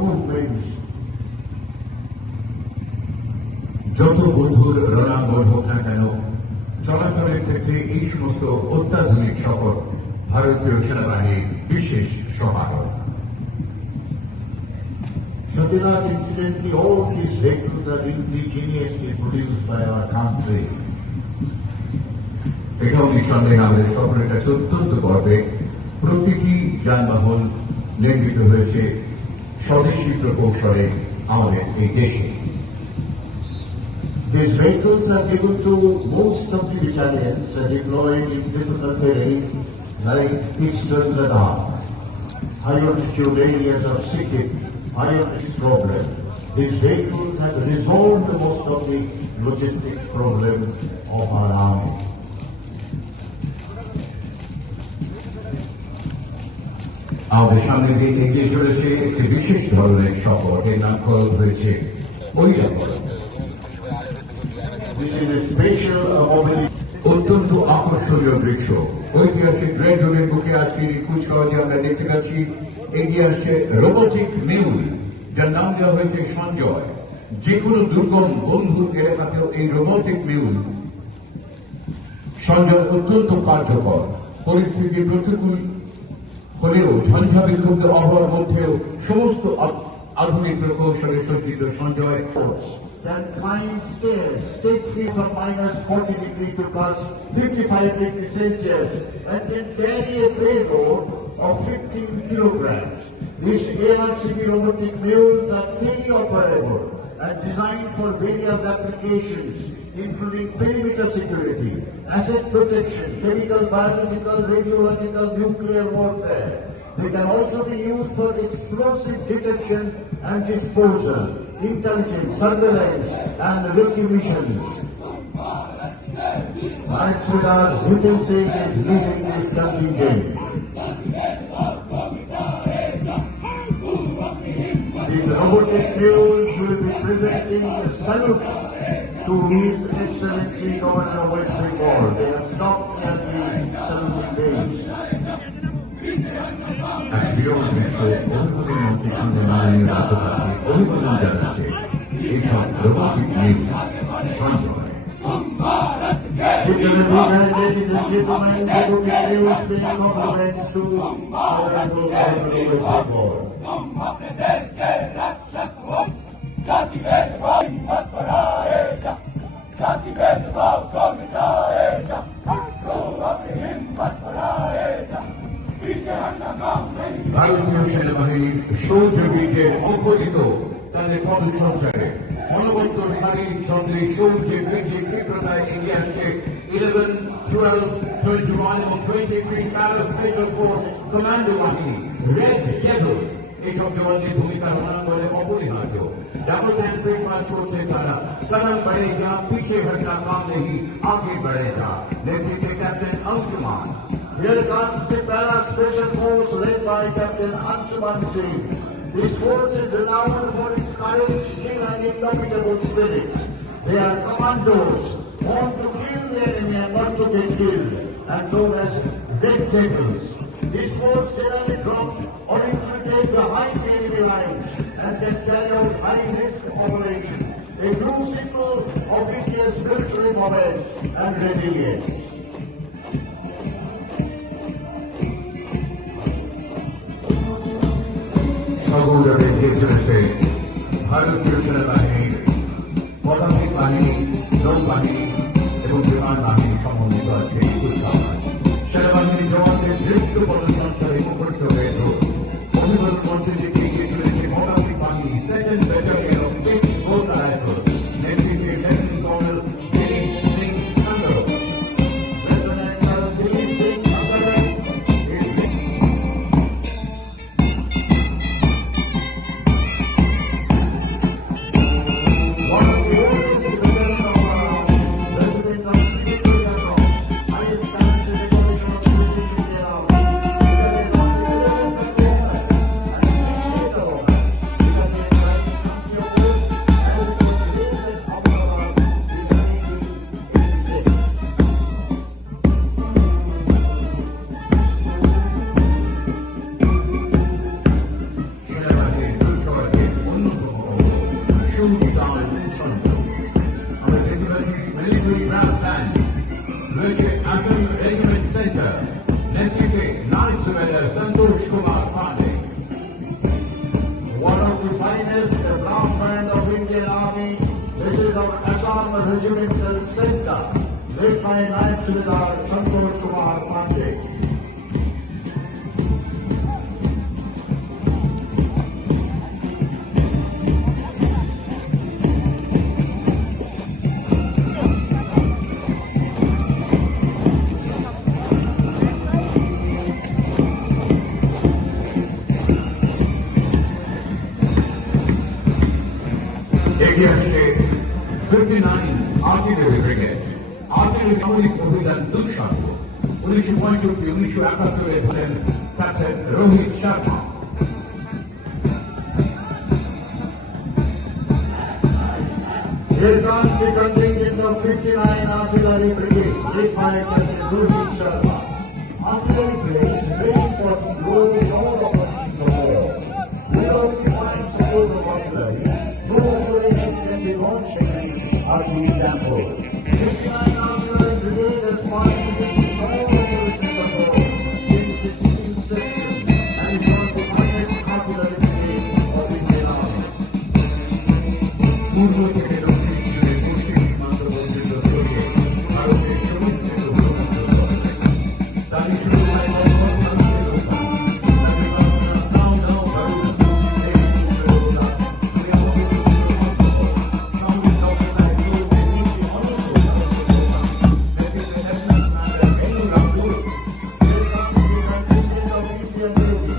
movements. যত বন্ধুর রণাঙ্গন হোক না কেন, চলাচলের ক্ষেত্রে এই সমস্ত অত্যাধুনিক শহর ভারতীয় সেনাবাহিনীর বিশেষ সহায়ক। So not incidentally, all these vehicles are indigenously produced by our country. এটাও নিঃসন্দেহে আমাদের সকলের কাছে অত্যন্ত গর্বের। প্রতিটি যানবাহন নির্মিত হয়েছে স্বদেশী প্রকৌশলে আমাদের এই দেশে। These vehicles are given to most of the battalions and deployed in difficult terrain like eastern Ladakh, high altitude areas of Sikkim, iron its problem. These vehicles have resolved most of the logistics problem of our army. আমাদের সামনে দিয়ে এগিয়ে চলেছে একটি বিশেষ ধরনের শহর, এর নামকরণ হয়েছে Airavat. This is a special mobility. অত্যন্ত আকর্ষণীয় দৃশ্য। ঐতিহাসিক রেড রোডের বুকে আজকে কুচকাওয়াজে আমরা দেখতে পাচ্ছি এগিয়ে আসছে রোবোটিক মিউল, যার নাম দেওয়া হয়েছে সঞ্জয়। যে কোনো দুর্গম বন্ধুর এলাকাতেও এই রোবোটিক মিউল সঞ্জয় অত্যন্ত কার্যকর। পরিস্থিতি প্রতিকূল হলেও ঝঞ্ঝা বিক্ষুব্ধ আবহাওয়ার মধ্যেও সমস্ত আধুনিক প্রকৌশলে সজ্জিত Sanjay can climb stairs, take free from minus 40 degrees to plus 55 degrees Celsius, and can carry a payload of 15 kilograms. These ARCB robotic mules are teleoperable and designed for various applications, including perimeter security, asset protection, chemical, biological, radiological, nuclear warfare. They can also be used for explosive detection and disposal, intelligence, surveillance, and recognitions. Right Sridhar, you can say, is leading this contingent. These robotic mules will be presenting a salute to His Excellency Governor of West Bengal. They have stopped at the saluting base. বিরল দৃশ্য অভিভাবকের মঞ্চের সামনে মাননীয় রাষ্ট্রপতি অভিবাদন জানাচ্ছে এইসব robotic mule Sanjay. Ladies and gentlemen, robotic mules paying compliments to Honorable Governor of West Bengal. ভারতীয় সেনাবাহিনীর সৌর্যবীরদের অঙ্কিত তাদের পদসঞ্চারে অনবদ্য শারীরিক ছন্দে সৌর্যের বীর্যের তীব্রতায় এগিয়ে আসছে 11, 12, 21 এবং 23 প্যারা স্পেশাল ফোর্স কমান্ডো বাহিনী রেড ডেভিলস। এইসব জওয়ানদের ভূমিকা রণাঙ্গনে অপরিহার্য। ডাবল ট্যাঙ্ক মার্চ করছে তারা। কদম बढ़ेगा पीछे हटना काम नहीं आगे बढ़ेगा। नेतृत्व कैप्टन Anshuman. Here comes the Para Special Force led by Captain Anshuman Singh. This force is renowned for its courage, skill, and indomitable spirits. They are commandos, born to kill the enemy and not to get killed, and known as Red Devils. This force generally drops or infiltrate behind the enemy lines and can carry out high-risk operations. A true symbol of India's military prowess and resilience. গৌরবে এগিয়ে চলেছে ভারতীয় সেনাবাহিনীর পদাতিক বাহিনী, নৌবাহিনী এবং বিমান বাহিনী সমন্বিত আজকে কুচকাওয়াজ। সেনাবাহিনীর জওয়ানদের দৃপ্ত পদসঞ্চারে মুখরিত হয়েছে অভিবাদন মঞ্চে দিকে এগিয়ে চলেছে পদাতিক বাহিনী second battalion of fifth gold rifles, নেতৃত্বে lieutenant colonel Dilip Singh Khandar. one of the finest brass band of Indian Army. This is our Assam Regimental Center, led by Naib Subedar Santosh Kumar Pandey. এগিয়ে আসছে 59 আর্টিলারি ব্রিগেড। আর্টিলারি সামরিক অভিযান দুঃসাহস 1965-1971 হলেন ক্যাপ্টেন Rohit Sharma. Here comes the contingent of 59 Artillery Brigade, led by Captain Rohit Sharma. Artillery plays a very important role in all operations of war. Without the fine support of artillery, no operation can be launched are the example. 59 Artillery Brigade has participated in all operations of war since its inception and is one of the finest artillery brigade of Indian Army. পূর্ব থেকে